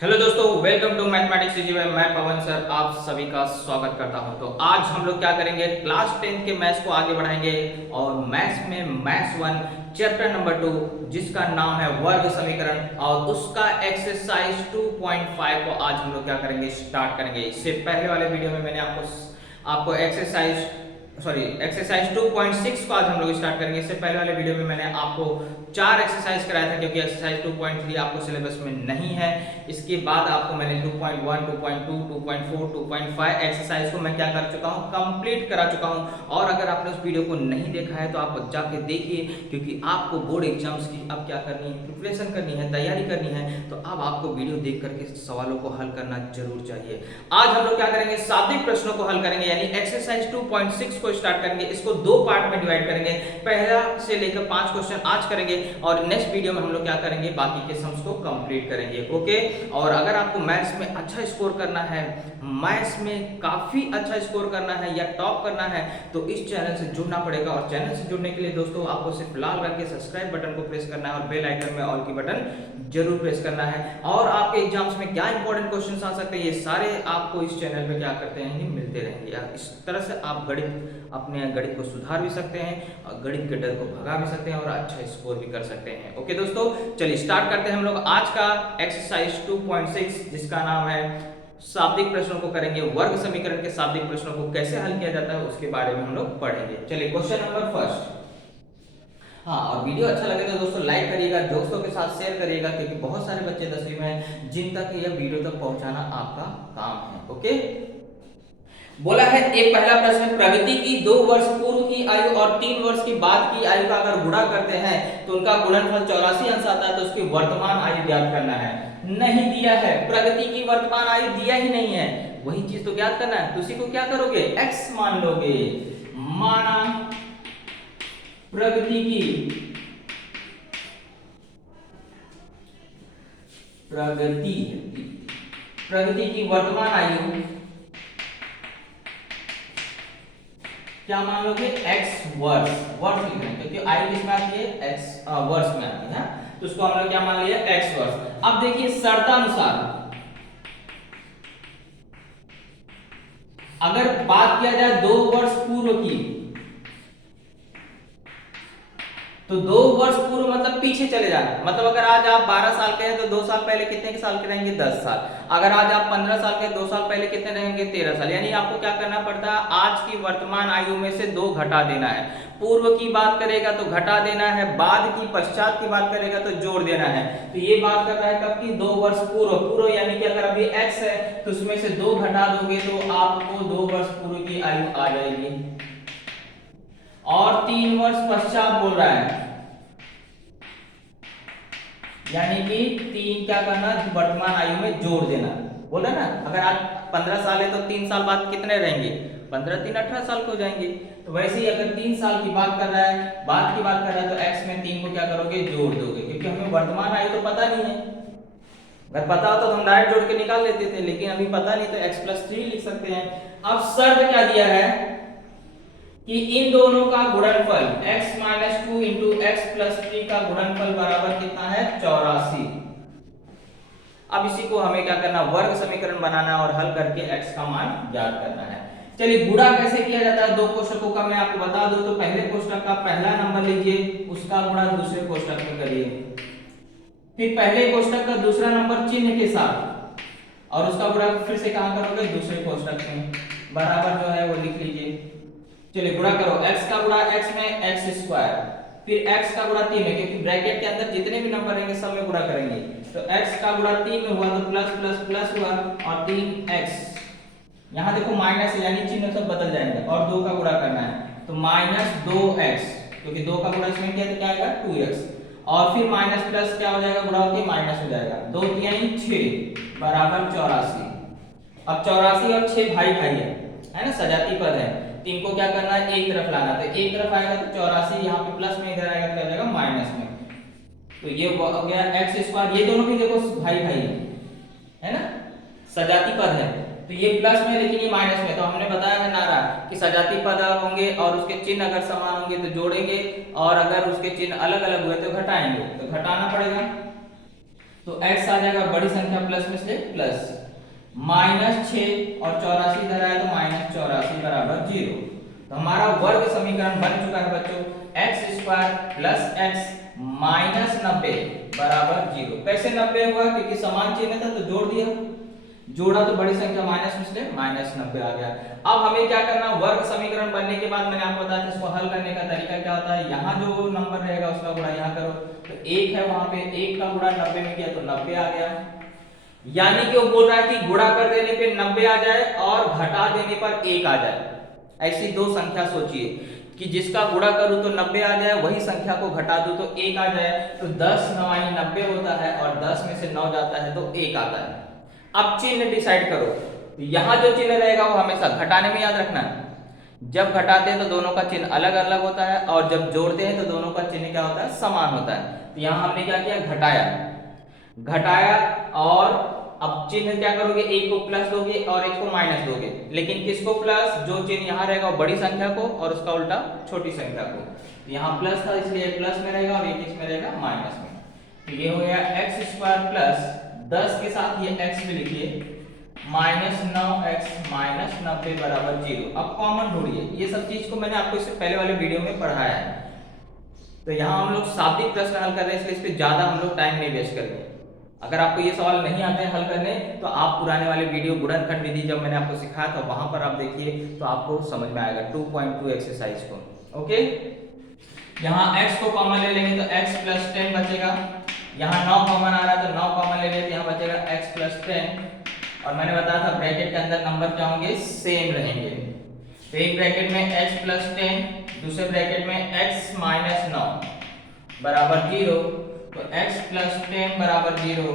Hello दोस्तों, welcome to mathematics जीजीवाई। मैं पवन sir आप सभी का स्वागत करता हूं। तो आज हम लोग क्या करेंगे, क्लास 10 के मैथ्स को आगे बढ़ाएंगे और मैथ्स में मैथ्स 1 चैप्टर नंबर 2 जिसका नाम है वर्ग समीकरण और उसका एक्सरसाइज 2.5 को आज हम लोग क्या करेंगे, स्टार्ट करेंगे। इससे पहले वाले वीडियो में मैंने आपको एक्सरसाइज 2.6 को आज हम लोग स्टार्ट करेंगे। इससे पहले वाले वीडियो में मैंने आपको 4 एक्सरसाइज कराया था क्योंकि एक्सरसाइज 2.3 आपको सिलेबस में नहीं है। इसके बाद आपको मैंने 2.1, 2.2, 2.4, 2.5 एक्सरसाइज को मैं क्या कर चुका हूँ, कंप्लीट करा चुका हूँ। और अगर आपने उस वीडियो को नहीं देखा है तो आप जाके देखिए, क्योंकि आपको बोर्ड एग्जाम्स की अब क्या करनी है, प्रिपरेशन करनी है, तैयारी करनी है। तो अब आपको वीडियो देख करके सवालों को हल करना जरूर चाहिए। आज हम लोग क्या करेंगे, शाब्दिक प्रश्नों को हल करेंगे, यानी एक्सरसाइज 2.6 को स्टार्ट करेंगे। इसको दो पार्ट में डिवाइड करेंगे, पहला से लेकर 5 क्वेश्चन आज करेंगे और नेक्स्ट वीडियो में हम लोग क्या करेंगे, बाकी के सम्स को कंप्लीट करेंगे। ओके। और अगर आपको मैथ्स में अच्छा स्कोर करना है, मैथ्स में काफी अच्छा स्कोर करना है या टॉप करना है, तो इस चैनल से जुड़ना पड़ेगा। और चैनल से जुड़ने के लिए दोस्तों आपको सिर्फ लाल रंग के सब्सक्राइब बटन को प्रेस करना है और बेल आइकन में ऑल की बटन जरूर प्रेस करना है। और आपके एग्जाम्स में क्या इंपॉर्टेंट क्वेश्चंस आ सकते हैं, ये सारे आपको इस चैनल पे क्या करते हैं, ये मिलते रहेंगे। यार इस तरह से आप अपने गणित को सुधार भी सकते हैं और गणित के डर को भगा भी सकते हैं और अच्छा स्कोर भी कर सकते हैं। ओके दोस्तों, चलिए स्टार्ट करते हैं हम लोग आज का एक्सरसाइज 2.6 जिसका नाम है शाब्दिक प्रश्नों को करेंगे। वर्ग समीकरण के शाब्दिक प्रश्नों को कैसे हल किया जाता है उसके बारे में हम लोग पढ़ेंगे। चलिए क्वेश्चन नंबर फर्स्ट। हाँ, और वीडियो अच्छा लगे तो दोस्तों लाइक करिएगा, दोस्तों के साथ शेयर करिएगा, क्योंकि बहुत सारे बच्चे 10वीं में हैं जिन तक यह वीडियो तक पहुंचाना आपका काम है। ओके। बोला है एक पहला प्रश्न, प्रगति की 2 वर्ष पूर्व की आयु और 3 वर्ष की बाद की आयु का अगर गुणा करते हैं तो उनका गुणनफल 84 अंश आता है, तो उसकी वर्तमान आयु ज्ञात करना है। नहीं दिया है, प्रगति की वर्तमान आयु दिया ही नहीं है, वही चीज तो ज्ञात करना है। तो उसी को क्या करोगे, x मान लोगे। माना प्रगति की वर्तमान आयु क्या मान लोगे, x वर्ष। वर्ष लिखना है क्योंकि आयु किसमें आती है, x वर्ष में आती है। तो उसको हम लोग क्या मान लिया, x वर्ष। अब देखिए शर्तानुसार अगर बात किया जाए 2 वर्ष पूर्व की, तो 2 वर्ष पूर्व मतलब पीछे चले जाना। मतलब अगर आज आप 12 साल के हैं तो 2 साल पहले कितने के साल के रहेंगे, 10 साल। अगर आज आप 15 साल के, 2 साल पहले कितने रहेंगे, 13 साल। यानी आपको क्या करना पड़ता है, आज की वर्तमान आयु में से 2 घटा देना है। पूर्व की बात करेगा तो घटा देना है, बाद की पश्चात की बात करेगा तो जोड़ देना है। तो ये बात कर रहा है कब की, 2 वर्ष पूर्व यानी कि अगर अभी x है तो उसमें से 2 घटा दोगे तो आपको 2 वर्ष पूर्व की आयु आ जाएगी। और 3 वर्ष पश्चात बोल रहा है, यानी कि 3 क्या करना, वर्तमान आयु में जोड़ देना। बोला ना, अगर आज 15 साल है तो 3 साल बाद कितने रहेंगे, 15 3 18 साल के हो जाएंगे। तो वैसे ही अगर 3 साल की बात कर रहा है, बाद की बात कर रहा है, तो x में 3 को क्या करोगे, जोड़ दोगे, क्योंकि हमें वर्तमान आयु तो पता नहीं है। अगर पता होता तो हम डायरेक्ट जोड़ के निकाल लेते थे, लेकिन अभी पता नहीं तो x + 3 लिख सकते हैं। अब शर्त क्या दिया है कि इन दोनों का गुणनफल x - 2 × x + 3 का गुणनफल बराबर कितना है, 84। अब इसी को हमें क्या करना, वर्ग समीकरण बनाना और हल करके x का मान ज्ञात करना है। चलिए गुणा कैसे किया जाता है, 2 कोष्ठकों का मैं आपको बता दूं। तो पहले कोष्ठक का पहला नंबर लीजिए, उसका गुणा दूसरे कोष्ठक में करिए। फिर पहले कोष्ठक का दूसरा नंबर चिन्ह के साथ और उसका गुणा फिर से कहां करोगे, दूसरे कोष्ठक में। बराबर जो है वो लिख लीजिए। चलिए गुणा करो, x का गुणा x में x², फिर x का गुणा 3 में, क्योंकि ब्रैकेट के अंदर जितने भी नंबर रहेंगे सब में गुणा करेंगे। तो x का गुणा 3 में हुआ तो प्लस प्लस प्लस हुआ और 3x। यहां देखो माइनस है यानी चिन्ह सब बदल जाएंगे। और 2 का गुणा करना है तो -2x, क्योंकि 2 का गुणा इसमें किया तो क्या आएगा, 2x। और फिर माइनस प्लस क्या हो जाएगा, गुणा होकर माइनस हो जाएगा। 2 3 6 बराबर 84। अब 84 और 6 भाई भाई है ना, सजाती पद है। 3 को क्या करना है, एक तरफ लाना। तो एक तरफ आएगा तो 84, यहाँ पे प्लस में, इधर आएगा तो आ जाएगा माइनस में। तो ये हो गया x²। ये दोनों भी देखो भाई भाई है ना, सजाती पद है। तो ये प्लस में लेकिन ये माइनस में। तो हमने बताया है नारा कि सजाती पद होंगे और उसके चिन्ह अगर समान होंगे तो जोड़ेंगे, और अगर उसके चिन्ह अलग अलग हुए तो घटाएंगे, तो घटाना पड़ेगा। तो x आ जाएगा बड़ी संख्या प्लस में से प्लस -6 और 84 इधर आया तो -84 बराबर 0। तो हमारा वर्ग समीकरण बन चुका है बच्चों x² + x -90 बराबर 0। कैसे 90 हुआ? क्योंकि समान चिन्ह था तो जोड़ दिया, जोड़ा तो बड़ी संख्या माइनस में से -90 आ गया। अब हमें क्या करना, वर्ग समीकरण बनने के बाद मैंने आपको बताया था इसको हल करने का तरीका क्या होता है। यहाँ जो नंबर रहेगा उसका गुणा यहाँ करो, तो 1 है वहां पे 1 का गुणा 90 में किया तो 90 आ गया। यानी कि वो बोल रहा है कि गुणा कर देने पे 90 आ जाए और घटा देने पर 1 आ जाए। ऐसी दो संख्या सोचिए कि जिसका गुणा करूं तो 90 आ जाए, वही संख्या को घटा दूं तो 1 आ जाए। तो 10 9 90 होता है और 10 में से 9 जाता है तो 1 आता है। अब चिन्ह डिसाइड करो, तो यहाँ जो चिन्ह रहेगा वो हमेशा घटाने में याद रखना है। जब घटाते हैं तो दोनों का चिन्ह अलग अलग होता है और जब जोड़ते हैं तो दोनों का चिन्ह क्या होता है, समान होता है। तो यहाँ हमने क्या किया, घटाया और अब चिन्ह क्या करोगे, एक को प्लस दोगे और एक को माइनस दोगे। लेकिन किसको प्लस, जो चिन्ह यहाँ रहेगा वो बड़ी संख्या को और उसका उल्टा छोटी संख्या को। तो यहाँ प्लस था इसलिए प्लस में रहेगा और एक इसमें रहेगा माइनस में। तो ये हो गया x² प्लस 10 के साथ ये x भी लिखिए -9x -90 बराबर 0। अब कॉमन ढूंढिए। ये सब चीज को मैंने आपको इससे पहले वाले वीडियो में पढ़ाया है। तो यहाँ हम लोग शाब्दिक प्रश्न हल कर रहे हैं इसलिए इस पे ज्यादा हम लोग टाइम नहीं वेस्ट करेंगे। अगर आपको ये सवाल नहीं आते हैं हल करने तो आप पुराने वाले वीडियो गुणनखंड विधि जब मैंने आपको सिखाया था वहां पर आप देखिए तो आपको समझ में आएगा 2.2 एक्सरसाइज को। ओके, यहाँ x को कॉमन ले लेंगे तो x + 10 बचेगा। यहाँ 9 कॉमन आ रहा है तो 9 कॉमन ले लेते, यहाँ बचेगा x + 10। और मैंने बताया था ब्रैकेट के अंदर नंबर क्या होंगे, सेम रहेंगे। तो एक ब्रैकेट में x + 10, दूसरे ब्रैकेट में x - 9 बराबर 0। तो x + 10 बराबर 0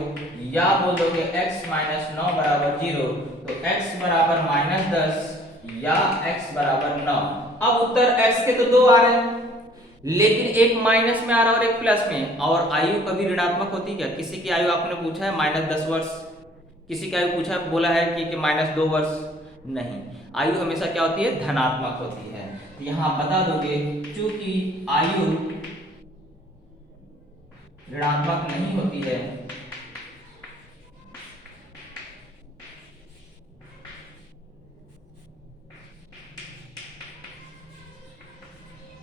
या बोल दोगे x - 9 बराबर 0। तो x बराबर -10 या x बराबर 9। अब उत्तर x के तो दो आ रहे हैं लेकिन एक माइनस में आ रहा है और एक प्लस में। और आयु कभी ऋणात्मक होती क्या? किसी की आयु आपने पूछा है -10 वर्ष, किसी की आयु पूछा बोला है कि -2 वर्ष? नहीं, आयु हमेशा क्या होती है, धनात्मक होती है। तो यहाँ बता दोगे चूंकि आयु ऋणात्मक नहीं होती है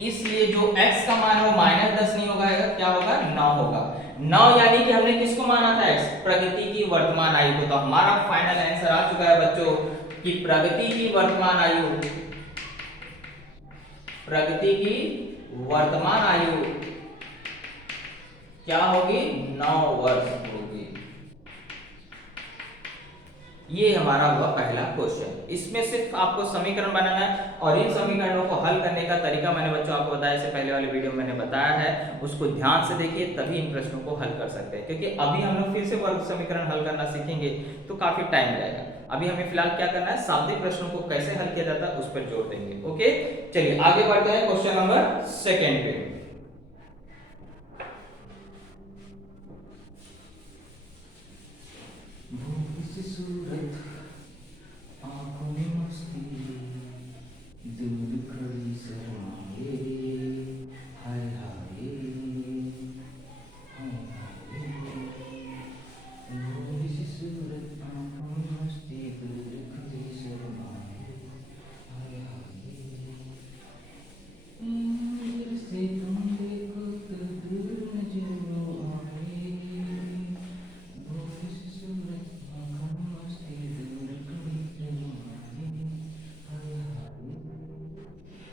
इसलिए जो x का मान है वो -10 नहीं होगा, क्या होगा, 9 होगा। 9 यानी कि हमने किसको माना था, x प्रगति की वर्तमान आयु को। तो हमारा फाइनल आंसर आ चुका है बच्चों कि प्रगति की वर्तमान आयु क्या होगी, 9 वर्ष होगी। ये हमारा हुआ पहला क्वेश्चन। इसमें सिर्फ आपको समीकरण बनाना है और इन समीकरणों को हल करने का तरीका मैंने बच्चों आपको बताया, इससे पहले वाले वीडियो में मैंने बताया है, उसको ध्यान से देखिए तभी इन प्रश्नों को हल कर सकते हैं। क्योंकि अभी हम लोग फिर से वर्ग समीकरण हल करना सीखेंगे तो काफी टाइम जाएगा। अभी हमें फिलहाल क्या करना है, शाब्दिक प्रश्नों को कैसे हल किया जाता है उस पर जोर देंगे। ओके, चलिए आगे बढ़ते हैं क्वेश्चन नंबर 2 पे।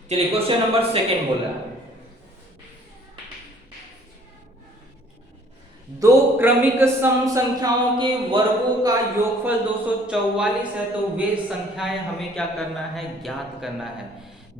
चलिए क्वेश्चन नंबर 2 बोल रहा है, दो क्रमिक सम संख्याओं के वर्गों का योगफल 244 है। तो वे संख्याएं हमें क्या करना है, ज्ञात करना है।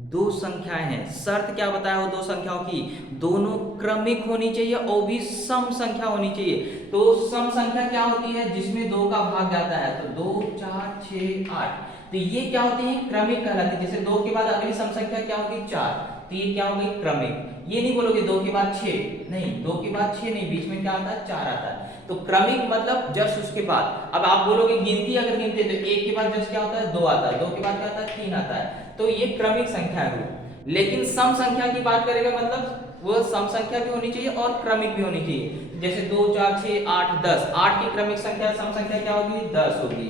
दो संख्याएं हैं, शर्त क्या बताया वो दो संख्याओं की, दोनों क्रमिक होनी चाहिए और भी सम संख्या होनी चाहिए। तो सम संख्या क्या होती है, जिसमें 2 का भाग जाता है। तो 2 4 6 8, तो ये क्या होती है, क्रमिक कहलाती है। जैसे 2 के बाद अगली सम संख्या क्या होगी, 4, तो ये क्या होगी, क्रमिक। ये नहीं बोलोगे 2 के बाद 6, नहीं 2 के बाद 6 नहीं, बीच में क्या आता है, 4 आता है। तो क्रमिक मतलब जस्ट उसके बाद। अब आप बोलोगे गिनती अगर गिनते तो 1 के बाद जस्ट क्या होता है, 2 आता है, 2 के बाद क्या आता है, 3 आता है। तो ये क्रमिक संख्या है। लेकिन सम संख्या की बात करेगा मतलब वो सम संख्या भी होनी चाहिए और क्रमिक भी होनी चाहिए। जैसे 2 4 6 8 10, 8 की क्रमिक संख्या सम संख्या क्या होगी 10 होगी,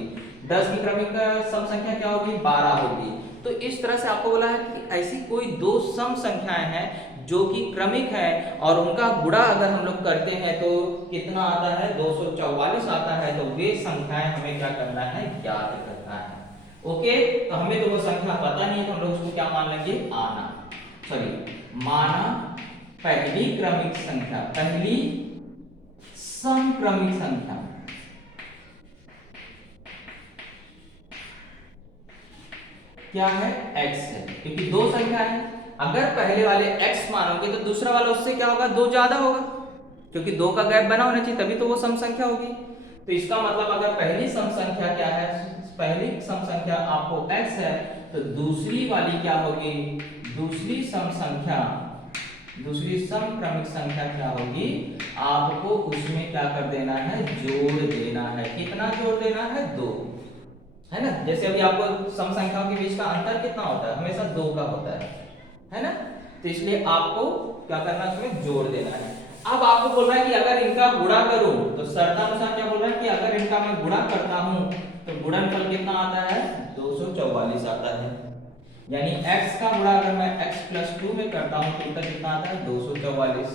10 की क्रमिक सम संख्या क्या होगी 12 होगी। तो इस तरह से आपको बोला है कि ऐसी कोई दो सम संख्याएं हैं जो कि क्रमिक है और उनका गुणा अगर हम लोग करते हैं तो कितना आता है 244 आता है। तो वे संख्याएं हमें क्या करना है ज्ञात करना है। ओके, तो हमें तो वो संख्या पता नहीं है तो हम लोग उसको क्या मान लेंगे आना, सॉरी माना पहली क्रमिक संख्या, पहली समक्रमिक संख्या क्या है x है, क्योंकि दो संख्या है। अगर पहले वाले x मानोगे तो दूसरा वाला उससे क्या होगा 2 ज्यादा होगा, क्योंकि 2 का गैप बना होना चाहिए तभी तो वो सम संख्या होगी। तो इसका मतलब अगर पहली सम संख्या क्या है, पहली सम संख्या आपको x है तो दूसरी वाली क्या होगी, दूसरी सम संख्या, दूसरी समक्रमिक संख्या क्या होगी, आपको उसमें क्या कर देना है जोड़ देना है। कितना जोड़ देना है 2, है ना। जैसे अभी आपको सम संख्याओं के बीच का अंतर कितना होता है हमेशा 2 का होता है ना। तो इसलिए आपको क्या करना है उसमें जोड़ देना है। अब आपको बोल रहा है कि अगर इनका गुणा करूं तो शर्तानुसार क्या बोल रहा है कि अगर इनका मैं गुणा करता हूं तो गुणनफल कितना आता है 244 आता है। यानी x का गुणा अगर मैं x प्लस 2 में करता हूं तो उत्तर कितना आता है 244।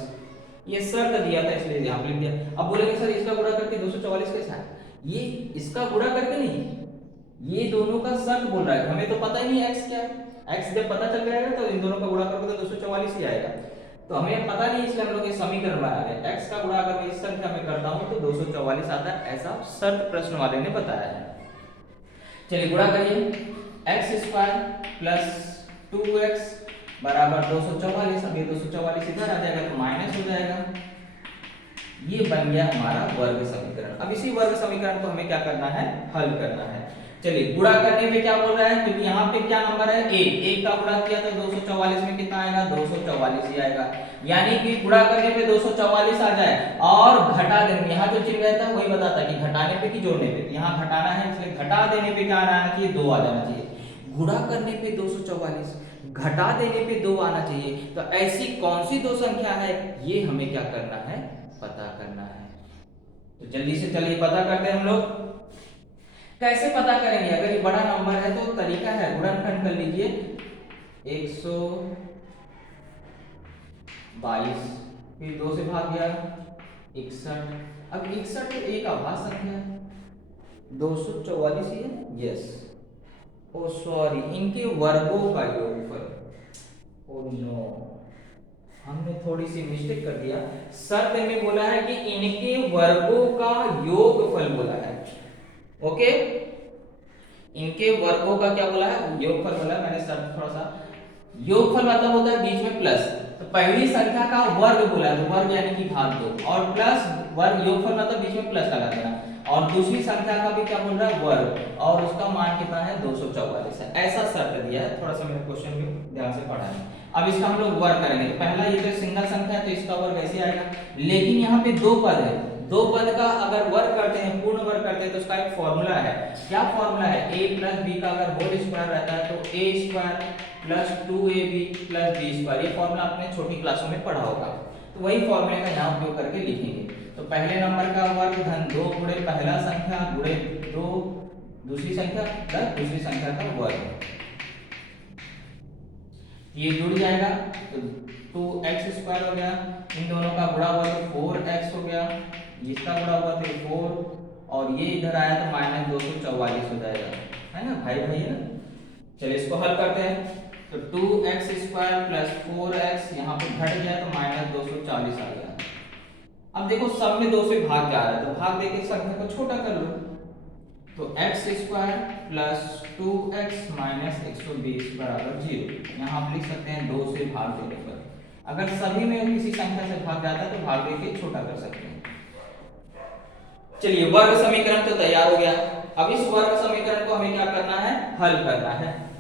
ये शर्त दिया था इसलिए यहां लिख दिया। अब बोलेंगे सर इसका गुणा करके 244 कैसा है, ये इसका गुणा करके नहीं, ये दोनों का शर्त बोल रहा है। हमें तो पता ही नहीं x क्या है, x जब पता चल जाएगा तो इन दोनों का गुणा करोगे तो 244 ही आएगा। तो हमें पता नहीं इसलिए हम लोग ये समीकरण बना रहे। x का गुणा अगर मैं इस संख्या में करता हूं तो 244 आता है, ऐसा शर्त प्रश्न वाले ने बताया है। चलिए गुणा करिए, x स्क्वायर प्लस 2x बराबर 244। अब ये 244 इधर आ जाएगा तो माइनस हो जाएगा। ये बन गया हमारा वर्ग समीकरण। अब इसी वर्ग समीकरण को हमें क्या करना है हल करना है। चलिए गुणा करने पे क्या बोल रहा है, क्योंकि यहाँ पे क्या नंबर है 1 का गुणा किया तो 244 में कितना आएगा 244 ही आएगा। यानी कि गुणा करने पे 244 आ जाए और घटा देने, यहाँ जो चिन्ह रहता है वही बताता है कि घटाने पे कि जोड़ने पे। यहाँ घटाना है इसलिए घटा देने पे क्या आना चाहिए 2 आ जाना चाहिए। गुणा करने पे 244, घटा देने पे 2 आना चाहिए। तो ऐसी कौन सी दो संख्या है ये हमें क्या करना है पता करना है। तो जल्दी से चलिए पता करते हैं हम लोग। कैसे पता करेंगे, अगर ये बड़ा नंबर है तो तरीका है गुणनखंड कर लीजिए 122, फिर 2 से भाग गया 61। अब 61 तो एक आभाज्य संख्या है, 244 ही है, यस। ओ सॉरी, इनके वर्गों का योगफल, ओ नो हमने थोड़ी सी मिस्टेक कर दिया। शर्त में बोला है कि इनके वर्गों का योगफल बोला है। ओके, इनके वर्गों का क्या बोला है योगफल बोला है। मैंने शर्त थोड़ा सा, योगफल मतलब होता है बीच में प्लस, तो पहली संख्या का वर्ग बोला है तो वर्ग यानी कि भाग 2 और प्लस वर्ग, योगफल मतलब बीच में प्लस लगा देना। और दूसरी संख्या का भी क्या बोल रहा है वर्ग, और उसका मान कितना है 244 है, ऐसा शर्त दिया है। थोड़ा सा मैंने क्वेश्चन भी ध्यान से पढ़ा है। अब इसका हम लोग वर्ग करेंगे तो पहला ये तो सिंगल संख्या है तो इसका वर्ग ऐसे आएगा, लेकिन यहाँ पे 2 पद है, 2 पद का अगर वर्ग करते हैं पूर्ण वर्ग करते हैं तो उसका एक फॉर्मूला है। क्या फॉर्मूला है, a प्लस b का अगर होल स्क्वायर रहता है तो a square plus 2ab plus b square. ये फॉर्मूला आपने छोटी क्लासों में पढ़ा होगा, तो वही फॉर्मूले का यहाँ उपयोग करके लिखेंगे। तो पहले नंबर का वर्ग धन 2 गुणे पहला संख्या गुणे 2 दूसरी संख्या प्लस दूसरी संख्या का वर्ग, ये जुड़ जाएगा तो 2x स्क्वायर हो गया, इन दोनों का गुणा हुआ तो 4x हो गया, इसका गुणा हुआ तो 4 और ये इधर आया तो माइनस 244 हो जाएगा, है ना भाई भाई है ना। चलिए इसको हल करते हैं तो 2x स्क्वायर प्लस 4x यहाँ पे घट गया तो माइनस 240 आ गया। अब देखो सब में 2 से भाग जा रहा है तो भाग देके संख्या को छोटा कर लो, तो x square plus 2x minus 120 बराबर 0। यहाँ आप लिख सकते हैं 2 से भाग देने पर। अगर सभी में किसी संख्या से भाग जाता है तो भाग देके छोटा कर सकते हैं। चलिए वर्ग समीकरण तो तैयार हो गया। अब इस वर्ग समीकरण को हमें क्या करना है हल करना है।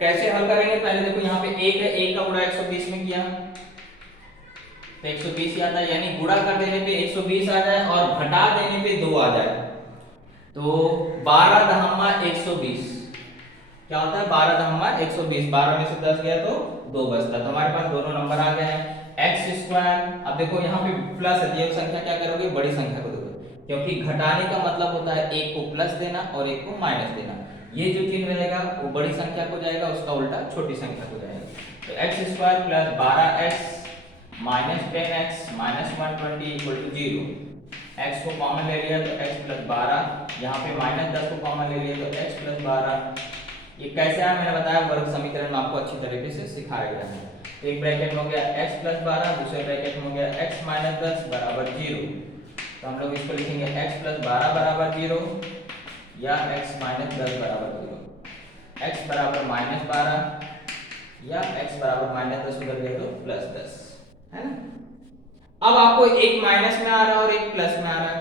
कैसे हल करेंगे, पहले देखो यहाँ पे 1 है, 1 का गुणा 120 में किया तो 120 ही आता है, यानी गुणा कर देने पे 120 आ जाए और घटा देने पे 2 आ जाए तो 12 दहम्मा 120 क्या होता है 12 दहम्मा 120, 12 में से 10 गया तो 2 बचता। तो हमारे पास दोनों नंबर आ गए हैं। एक्स स्क्वायर, अब देखो यहाँ पे प्लस है, ये संख्या क्या करोगे, बड़ी संख्या को दोगे, क्योंकि घटाने का मतलब होता है एक को प्लस देना और एक को माइनस देना। ये जो चिन्ह रहेगा वो बड़ी संख्या को जाएगा, उसका उल्टा छोटी संख्या को जाएगा। तो x square plus 12x minus 10x minus 120 equal to 0। x को कॉमन ले लिया तो x प्लस 12, यहाँ पे माइनस 10 को कॉमन ले लिया तो x प्लस 12। ये कैसे आया मैंने बताया, वर्ग समीकरण में आपको अच्छी तरीके से सिखाया गया है। तो एक ब्रैकेट में हो गया x प्लस 12, दूसरे ब्रैकेट में हो गया x माइनस 10 बराबर 0। तो हम लोग इसको लिखेंगे x प्लस 12 बराबर 0 या x माइनस 10 बराबर 0। x बराबर माइनस 12 या x बराबर माइनस 10 उधर गया तो प्लस 10, है ना। अब आपको एक माइनस में आ रहा है और एक प्लस में आ रहा है,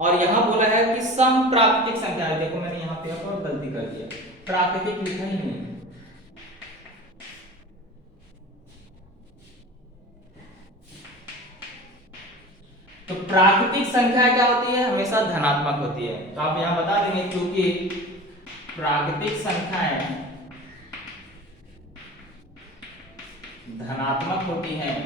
और यहां बोला है कि सम प्राकृतिक संख्या है। देखो मैंने यहां पे और गलती कर दिया, प्राकृतिक लिखा ही नहीं। तो प्राकृतिक संख्या क्या होती है, हमेशा धनात्मक होती है। तो आप यहां बता देंगे क्योंकि प्राकृतिक संख्याएं धनात्मक होती हैं,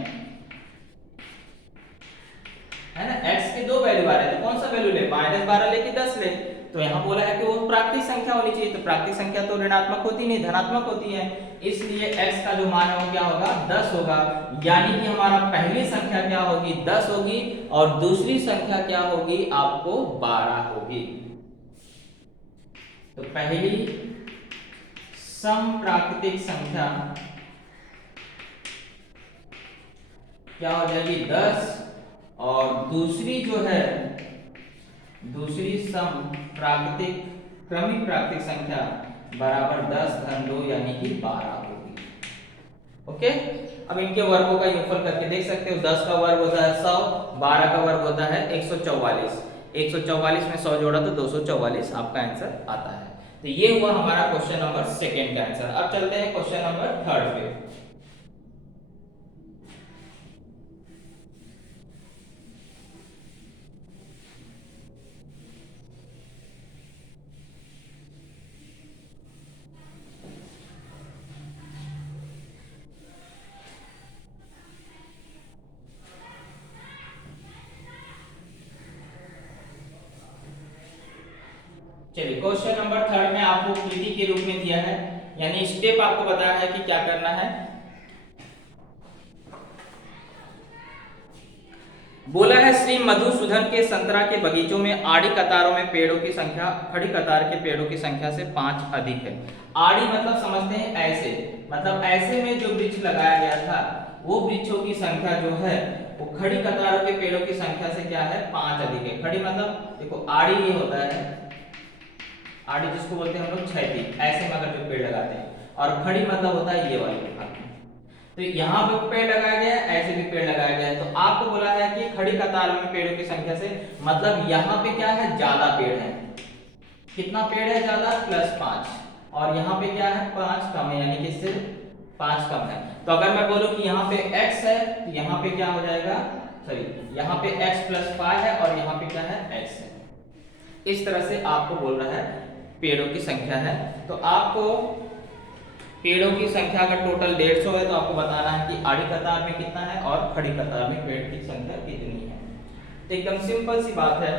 है ना। x के दो वैल्यू आ रहे हैं तो कौन सा वैल्यू ले, -12 ले कि 10 ले। तो यहाँ बोला है कि वो प्राकृतिक संख्या होनी चाहिए, तो प्राकृतिक संख्या तो ऋणात्मक होती नहीं, धनात्मक होती है, इसलिए x का जो मान है वो क्या होगा, 10 होगा। यानी कि हमारा पहली संख्या क्या होगी, 10 होगी, और दूसरी संख्या क्या होगी, आपको 12 होगी। तो पहली समप्राकृतिक संख्या क्या हो जाएगी, 10, और दूसरी जो है, दूसरी सम प्राकृतिक क्रमिक प्राकृतिक संख्या बराबर 10 घन 2 यानी कि 12 होगी। ओके, अब इनके वर्गों का योगफल करके देख सकते हो। 10 का वर्ग होता है 100, 12 का वर्ग होता है 144। 144 में 100 जोड़ा तो 244 आपका आंसर आता है। तो ये हुआ हमारा क्वेश्चन नंबर 2 का आंसर। अब चलते हैं क्वेश्चन नंबर 3 पे। चलिए, क्वेश्चन नंबर 3 में आपको कृति के रूप में दिया है, यानी स्टेप आपको बताया है कि क्या करना है। बोला है श्री मधुसूदन के संतरा के बगीचों में आड़ी कतारों में पेड़ों की संख्या खड़ी कतार के पेड़ों की संख्या से 5 अधिक है। आड़ी मतलब समझते हैं ऐसे, मतलब ऐसे में जो वृक्ष लगाया गया था वो वृक्षों की संख्या जो है वो खड़ी कतारों के पेड़ों की संख्या से क्या है, 5 अधिक है। खड़ी मतलब देखो आड़ी ये होता है, आड़ी जिसको बोलते हैं हम लोग क्षैतिज, ऐसे में अगर जो पेड़ लगाते हैं, और खड़ी मतलब होता है ये वाली। तो यहाँ पे पेड़ लगाया गया है, ऐसे भी पेड़ लगाया गया है। तो आपको बोला है कि खड़ी कतार में पेड़ों की संख्या से, मतलब यहाँ पे क्या है, ज्यादा पेड़ है। कितना पेड़ है ज्यादा, +5, और यहाँ पे क्या है, 5 कम है, यानी कि सिर्फ 5 कम है। तो अगर मैं बोलूं कि यहाँ पे x है तो यहाँ पे क्या हो जाएगा, सॉरी यहाँ पे x + 5 है और यहाँ पे क्या है, x है। इस तरह से आपको बोल रहा है पेड़ों की संख्या है। तो आपको पेड़ों की संख्या अगर टोटल 150 है तो आपको बताना है कि आड़ी कतार में कितना है और खड़ी कतार में पेड़ की संख्या कितनी है। तो एकदम सिंपल सी बात है।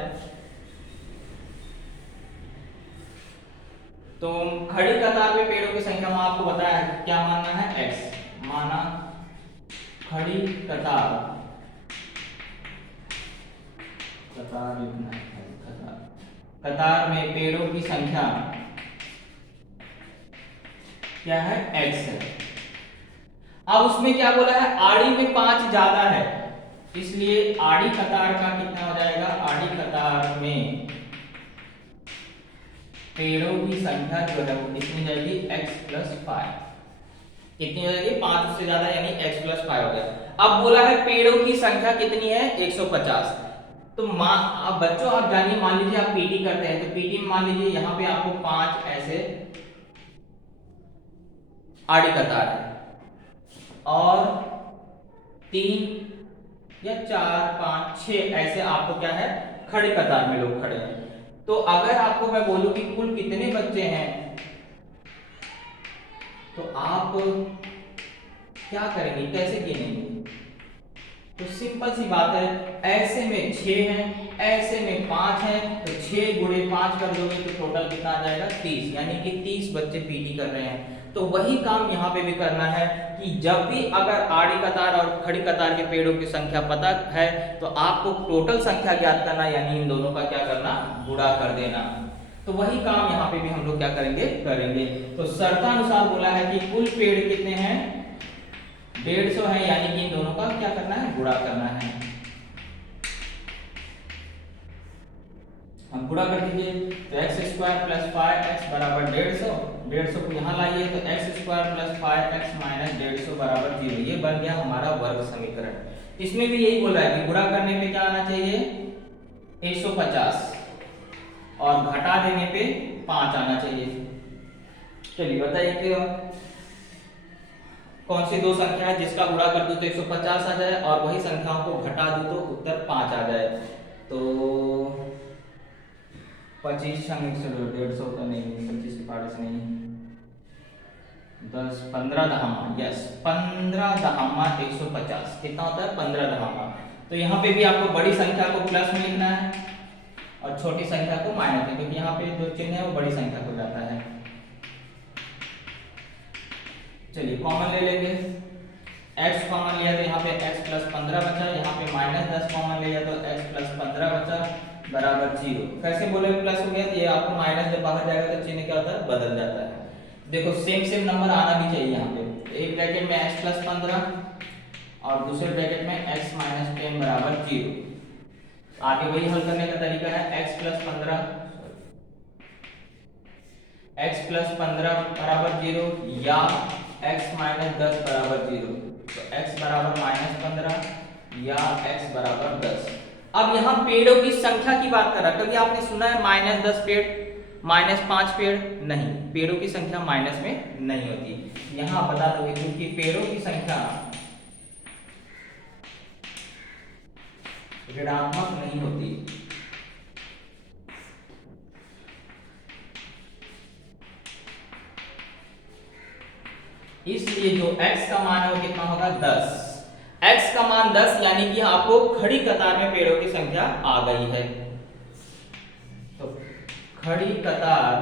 तो खड़ी कतार में पेड़ों की संख्या में आपको बताया है क्या मानना है, x माना। खड़ी कतार, कतार लिखना है, कतार में पेड़ों की संख्या क्या है, x है। अब उसमें क्या बोला है, आड़ी में 5 ज्यादा है, इसलिए आड़ी कतार का कितना हो जाएगा, आड़ी कतार में पेड़ों की संख्या जो है वो कितनी जाएगी, x + 5। कितनी हो जाएगी, 5 से ज्यादा, यानी x + 5 हो गया। अब बोला है पेड़ों की संख्या कितनी है, 150। तो अब बच्चों आप जानिए, मान लीजिए आप पीटी करते हैं, तो पीटी में मान लीजिए यहाँ पे आपको 5 ऐसे आड़ी कतार है और 3 या 4 5 6 ऐसे आपको क्या है, खड़ी कतार में लोग खड़े हैं। तो अगर आपको मैं बोलूं कि कुल कितने बच्चे हैं, तो आप क्या करेंगे, कैसे गिनेंगे? तो सिंपल सी बात है, ऐसे में 6 है, ऐसे में 5 है, तो 6 गुणे 5 कर दोगे तो टोटल कितना आ जाएगा 30, यानी कि 30 बच्चे पीटी कर रहे हैं। तो वही काम यहाँ पे भी करना है कि जब भी अगर आड़ी कतार और खड़ी कतार के पेड़ों की संख्या पता है तो आपको टोटल संख्या ज्ञात करना, यानी इन दोनों का क्या करना, गुणा कर देना। तो वही काम यहाँ पे भी हम लोग क्या करेंगे। तो शर्तानुसार बोला है कि कुल पेड़ कितने हैं, 150 है, यानी कि इन दोनों का क्या करना है, गुणा करना है। हम गुणा कर दीजिए, तो x² + 5x बराबर 150 को यहाँ लाइए तो x² + 5x - 150 बराबर 0। ये बन गया हमारा वर्ग समीकरण। इसमें भी यही बोला है कि गुणा करने पे क्या आना चाहिए, 150, और घटा देने पे 5 आना चाहिए। चलिए बताइए कि कौन सी दो संख्या है जिसका गुणा कर दूं तो 150 आ जाए और वही संख्याओं को घटा दूं तो उत्तर 5 आ जाए। तो 25 150 तो नहीं, 25 की पार्ट से नहीं, 10 15 दहामा, यस 15 दहामा 150 कितना होता है, 15 दहामा। तो यहाँ पे भी आपको बड़ी संख्या को प्लस में लिखना है और छोटी संख्या को माइनस में, क्योंकि यहाँ पे जो चिन्ह है वो बड़ी संख्या को जाता है। चलिए कॉमन ले लेंगे, x कॉमन लिया तो यहाँ पे x + 15 बचा, यहाँ पे -10 कॉमन लिया तो x + 15 बचा बराबर 0। कैसे बोले प्लस हो गया, तो ये आपको माइनस जब बाहर जाएगा तो चिन्ह क्या होता है, बदल जाता है। देखो सेम नंबर आना भी चाहिए यहाँ पे, एक ब्रैकेट में x + 15 और दूसरे ब्रैकेट में x - 10 बराबर 0। आगे वही हल करने का तरीका है, x + 15 बराबर 0 या x - 10 बराबर 0। तो x बराबर -15 या x बराबर 10। अब यहाँ पेड़ों की संख्या की बात कर रहा है, कभी आपने सुना है -10 पेड़, -5 पेड़? नहीं, पेड़ों की संख्या माइनस में नहीं होती। यहाँ बता दोगे क्योंकि पेड़ों की संख्या ऋणात्मक नहीं होती। इसलिए जो x का मान है वो कितना होगा, 10। x का मान 10, यानी कि आपको खड़ी कतार में पेड़ों की संख्या आ गई है। तो खड़ी कतार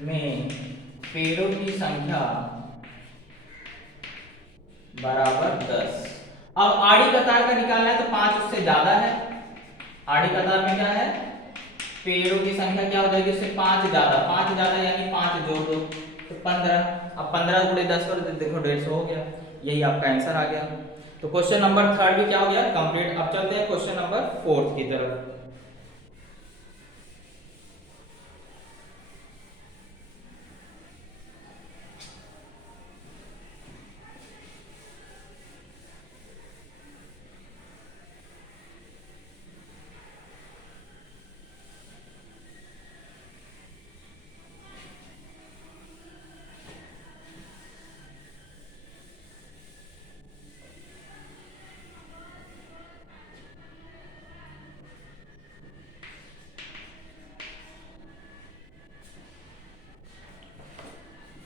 में पेड़ों की संख्या बराबर 10। अब आड़ी कतार का निकालना है तो 5 उससे ज्यादा है। आड़ी कतार में क्या है, पेड़ों की संख्या क्या हो जाएगी, उससे 5 ज्यादा, यानी 5 जोड़ दो तो 15। अब 15 गुणे 10 कर देखो 150 हो गया, यही आपका आंसर आ गया। तो क्वेश्चन नंबर 3 भी क्या हो गया, कंप्लीट। अब चलते हैं क्वेश्चन नंबर 4 की तरफ।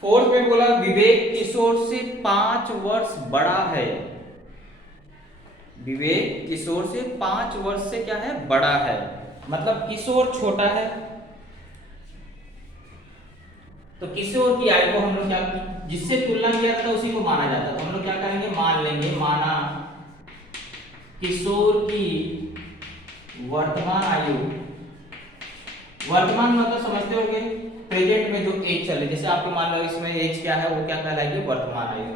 फोर्थ में बोला विवेक किशोर से 5 वर्ष बड़ा है। विवेक किशोर से 5 वर्ष से क्या है, बड़ा है, मतलब किशोर छोटा है। तो किशोर की आयु को हम लोग क्या, जिससे तुलना किया था उसी को माना जाता है। तो हम लोग क्या करेंगे, मान लेंगे, माना किशोर की वर्तमान आयु, वर्तमान मतलब समझते होंगे प्रेजेंट में जो एज चले, जैसे आपको मान लो इसमें एज क्या है, वो क्या कहलाएगी, वर्तमान आयु।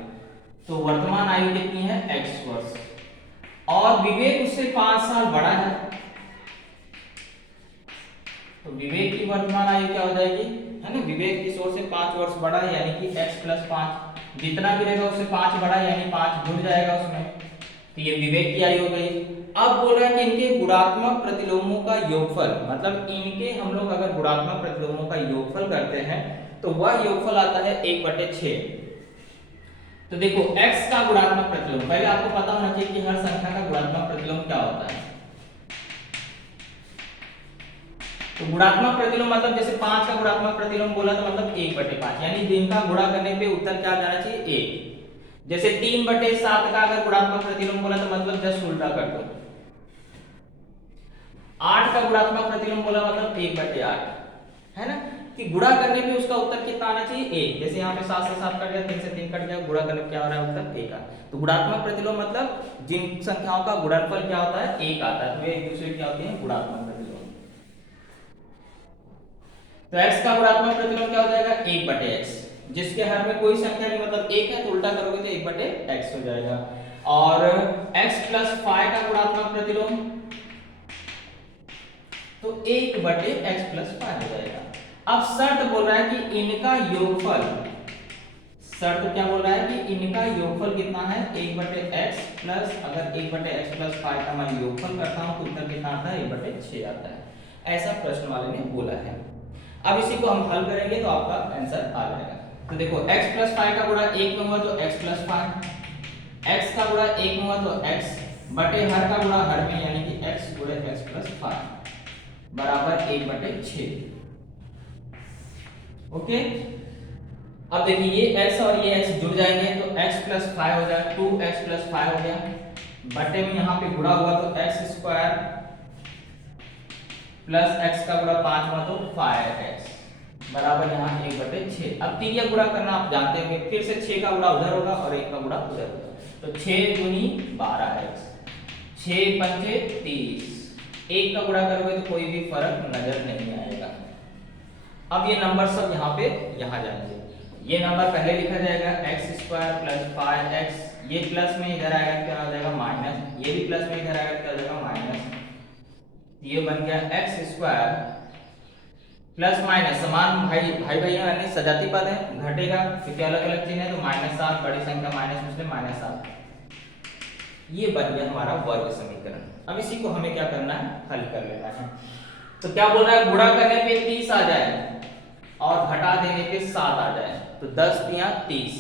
तो वर्तमान आयु कितनी है, x वर्ष, और विवेक उससे 5 साल बड़ा है। तो विवेक की वर्तमान आयु क्या हो जाएगी, है ना, विवेक किशोर से 5 वर्ष बड़ा है, यानी कि x + 5, जितना भी रहेगा उससे 5 बड़ा है, यानी 5 जुड़ जाएगा उसमें। तो ये विवेक की आयु हो गई। अब बोल रहा है कि इनके गुणात्मक प्रतिलोमों का योगफल, मतलब इनके हम लोग अगर गुणात्मक प्रतिलोमों का योगफल करते हैं तो वह योगफल आता है 1/6। तो देखो x का गुणात्मक प्रतिलोम, पहले आपको पता होना चाहिए कि हर संख्या का गुणात्मक प्रतिलोम क्या होता है। तो गुणात्मक प्रतिलोम मतलब जैसे 5 का गुणात्मक प्रतिलोम बोला तो मतलब 1/5, यानी इनका गुणा करने पे उत्तर क्या जाना चाहिए 1। जैसे 3/7 का अगर गुणात्मक प्रतिलोम बोला तो मतलब जस्ट उल्टा कर दो। 8 का गुणात्मक प्रतिलोम बोला मतलब 1/8, है ना, कि गुणा करने पे उसका उत्तर कितना आना चाहिए 1। जैसे यहाँ पे 7 से 7 कट गया, 3 से 3 कट गया, गुणा करने पे क्या हो रहा है उत्तर 1 आ। तो गुणात्मक प्रतिलोम मतलब जिन संख्याओं का गुणनफल क्या होता है 1 आता है, तो वे एक दूसरे क्या होते हैं गुणात्मक प्रतिलोम। तो x का गुणात्मक प्रतिलोम क्या हो जाएगा 1/x, जिसके हर में कोई संख्या नहीं मतलब 1 है, तो उल्टा करोगे तो 1/x हो जाएगा। और x + 5 का गुणात्मक प्रतिलोम तो 1/x + 5 हो जाएगा। अब शर्त बोल रहा है कि इनका योगफल, शर्त क्या बोल रहा है कि इनका योगफल कितना है 1/x प्लस, अगर 1/x + 5 का मैं योगफल करता हूं तो उत्तर कितना आता है 1/6 आता है। ऐसा प्रश्न वाले ने बोला है। अब इसी को हम हल करेंगे तो आपका आंसर आ जाएगा। तो देखो x + 5 का गुणा 1 में हुआ तो x + 5, x का गुणा 1 में हुआ तो x बटे हर का गुणा हर में, यानी कि x × x + 5 बराबर 1/6। ओके, अब देखिए ये x और ये x जुड़ जाएंगे तो x + 5 हो जाएगा, 2x + 5 हो गया, बटे में यहाँ पे गुणा हुआ तो x² प्लस x का गुणा 5 हुआ तो 5x बराबर यहाँ 1/6। अब तिरिया गुणा करना आप जानते होंगे, फिर से 6 का गुणा उधर होगा और 1 का गुणा उधर होगा, तो 6 दूनी 12x, 6 पंचे 30, 1 का गुणा करोगे तो कोई भी फर्क नजर नहीं आएगा। अब ये नंबर सब यहाँ पे यहाँ जाएंगे, ये नंबर पहले लिखा जाएगा x² + 5x, ये प्लस में इधर आएगा क्या हो जाएगा माइनस, ये भी प्लस में इधर आएगा क्या हो जाएगा माइनस, ये बन गया x² प्लस माइनस समान भाई यानी सजाती पद है, घटेगा क्योंकि अलग अलग चिन्ह है, तो -7 बड़ी संख्या माइनस में से -7, ये बन गया हमारा वर्ग समीकरण। अब इसी को हमें क्या करना है हल कर लेना है। तो क्या बोल रहा है गुणा करने पे 30 आ जाए और घटा देने पे 7 आ जाए, तो 10 तिया 30,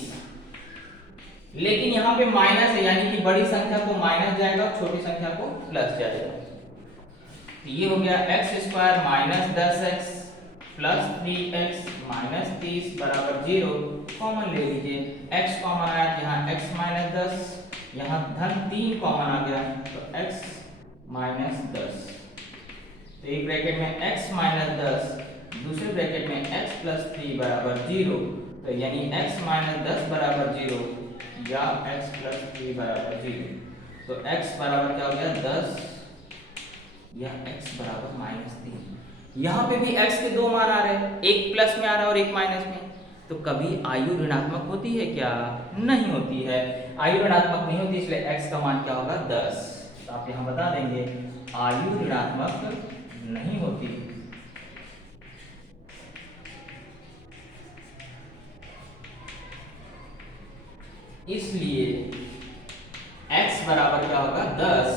लेकिन यहाँ पे माइनस है यानी कि बड़ी संख्या को माइनस जाएगा और छोटी संख्या को प्लस जाएगा। तो ये हो गया x² - 10x plus 3x minus 30 बराबर 0। कॉमन ले लीजिए, x कॉमन आया तो यहाँ x माइनस 10, यहाँ धन 3 कॉमन आ गया तो x माइनस 10, तो एक ब्रैकेट में x माइनस 10, दूसरे ब्रैकेट में x प्लस 3 बराबर 0, तो यानी x माइनस 10 बराबर 0 या x प्लस 3 बराबर 0, तो x बराबर क्या हो गया 10 या x बराबर -3। यहाँ पे भी x के दो मान आ रहे हैं, एक प्लस में आ रहा है और एक माइनस में, तो कभी आयु ऋणात्मक होती है क्या? नहीं होती है, आयु ऋणात्मक नहीं होती, इसलिए x का मान क्या होगा 10। तो आप यहाँ बता देंगे आयु ऋणात्मक नहीं होती। इसलिए x बराबर क्या होगा 10।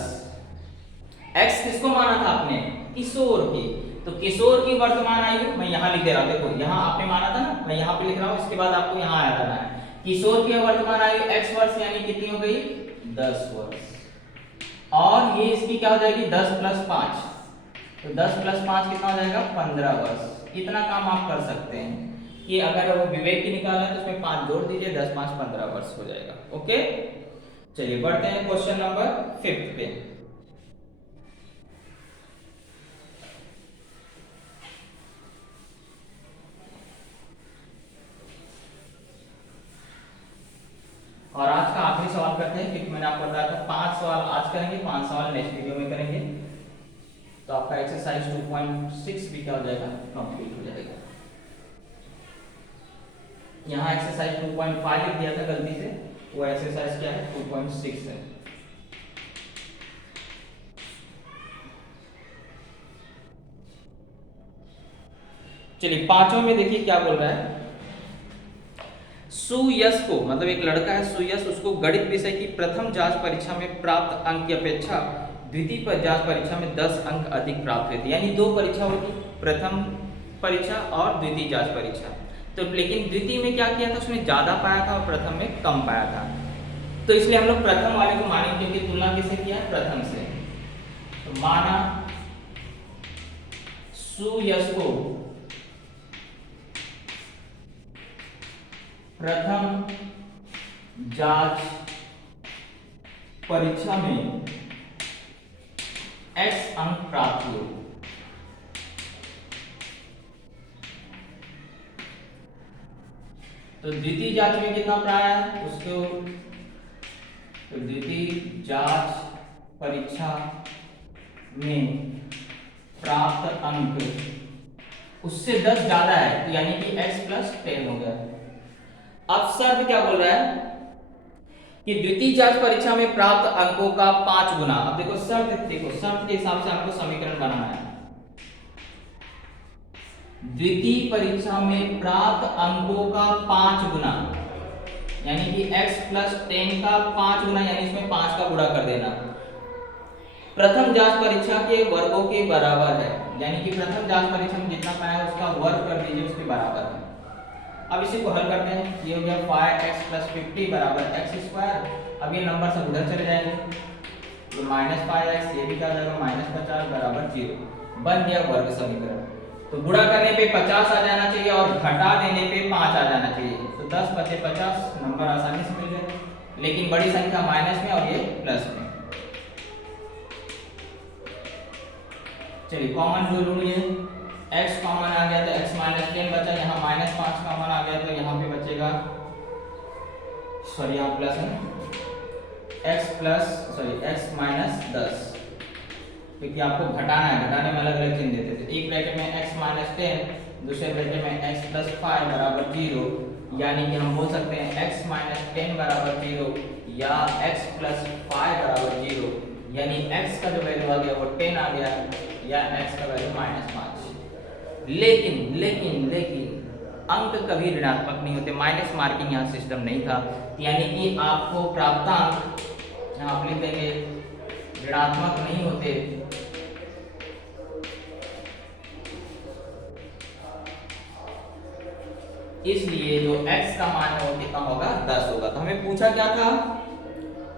x किसको माना था आपने? किशोर की, तो किशोर की वर्तमान आयु मैं यहाँ लिख दे रहा हूँ, देखो यहाँ आपने माना था ना, मैं यहाँ पे लिख रहा हूँ, इसके बाद आपको यहाँ आ जाना है। किशोर की वर्तमान आयु x वर्ष यानी कितनी हो गई 10 वर्ष, और ये इसकी क्या हो जाएगी 10 + 5, तो 10 + 5 कितना हो जाएगा 15 वर्ष। इतना काम आप कर सकते हैं कि अगर वो विवेक की निकालना है तो उसमें 5 जोड़ दीजिए, 10 × 5 15 वर्ष हो जाएगा। ओके, चलिए बढ़ते हैं क्वेश्चन नंबर 5 पे। और आज का आखिरी सवाल करते हैं, क्योंकि मैंने आपको बताया था 5 सवाल आज करेंगे, 5 सवाल नेक्स्ट वीडियो में करेंगे, तो आपका एक्सरसाइज 2.6 भी क्या हो जाएगा कंप्लीट हो जाएगा। यहाँ एक्सरसाइज 2.5 लिख दिया था गलती से, वो एक्सरसाइज क्या है 2.6 है। चलिए पांचों में देखिए क्या बोल रहा है। सुयश को, मतलब एक लड़का है सुयश, उसको गणित विषय की प्रथम जांच परीक्षा में प्राप्त अंक की अपेक्षा द्वितीय जांच परीक्षा में 10 अंक अधिक प्राप्त हुए थे, यानी 2 परीक्षा होगी, प्रथम परीक्षा और द्वितीय जांच परीक्षा। तो लेकिन द्वितीय में क्या किया था, उसने ज्यादा पाया था और प्रथम में कम पाया था, तो इसलिए हम लोग प्रथम वाले को मानेंगे, क्योंकि तुलना किससे किया है प्रथम से। तो माना सुयश को प्रथम जांच परीक्षा में x अंक प्राप्त हुए। तो द्वितीय जांच में कितना प्राप्त है उसको, तो द्वितीय जांच परीक्षा में प्राप्त अंक उससे 10 ज्यादा है, तो यानी कि x प्लस 10 हो गया। अब शर्त क्या बोल रहा है कि द्वितीय जांच परीक्षा में प्राप्त अंकों का 5 गुना। अब देखो शर्त के हिसाब से हमको समीकरण बनाना है। द्वितीय परीक्षा में प्राप्त अंकों का 5 गुना, यानी कि x प्लस 10 का 5 गुना, यानी इसमें 5 का गुणा कर देना, प्रथम जांच परीक्षा के वर्गों के बराबर है। यानी कि प्रथम जांच परीक्षा में जितना पाया उसका वर्ग कर दीजिए, उसके बराबर है। अब इसी को हल करते हैं। ये हो गया 5x प्लस 50 बराबर x स्क्वायर। अब ये नंबर सब उधर चले जाएंगे, तो माइनस 5x, ये भी क्या जाएगा माइनस 50 बराबर 0। बन गया वर्ग समीकरण। तो गुणा करने पे 50 आ जाना चाहिए और घटा देने पे 5 आ जाना चाहिए। तो 10 बचे 50, नंबर आसानी से मिल गए। लेकिन बड़ी संख्या माइनस में और ये प्लस में। चलिए कॉमन जो लूँ, ये x कॉमन आ गया तो x माइनस 10 बचा, यहाँ माइनस 5 कॉमन आ गया तो यहाँ पे बचेगा, सॉरी यहाँ प्लस है, x माइनस 10, क्योंकि आपको घटाना है, घटाने में अलग अलग चिन्ह देते थे। एक ब्रैकेट में x माइनस 10, दूसरे ब्रैकेट में x प्लस 5 बराबर 0, यानी कि हम बोल सकते हैं x माइनस 10 बराबर 0 या x प्लस 5 बराबर 0, यानी x का जो वैल्यू आ गया वो 10 आ गया या x का वैल्यू माइनस 5। लेकिन अंक कभी ऋणात्मक नहीं होते, माइनस मार्किंग यहाँ सिस्टम नहीं था, यानी कि आपको प्राप्तांक यहाँ आप लिख देंगे ऋणात्मक नहीं होते। इसलिए जो x का मान है वो कितना होगा 10 होगा। तो हमें पूछा क्या था,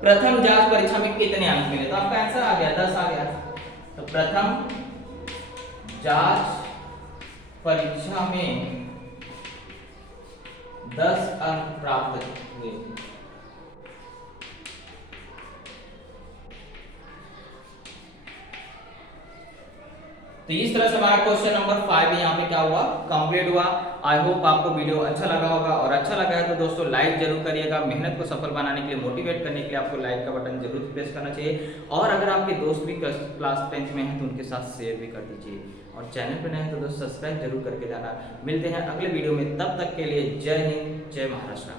प्रथम जांच परीक्षा में कितने अंक मिले, तो आपका आंसर आ गया 10 आ गया। तो प्रथम जांच परीक्षा में 10 अंक प्राप्त हुए। तो इस तरह से हमारा क्वेश्चन नंबर 5 यहाँ पे क्या हुआ, कंप्लीट हुआ। आई होप आपको वीडियो अच्छा लगा होगा, और अच्छा लगा है तो दोस्तों लाइक जरूर करिएगा। मेहनत को सफल बनाने के लिए, मोटिवेट करने के लिए आपको लाइक का बटन जरूर प्रेस करना चाहिए। और अगर आपके दोस्त भी क्लास 10 में हैं तो उनके साथ शेयर भी कर दीजिए, और चैनल पर नए हैं तो दोस्त सब्सक्राइब जरूर करके जाना। मिलते हैं अगले वीडियो में, तब तक के लिए जय हिंद, जय महाराष्ट्र।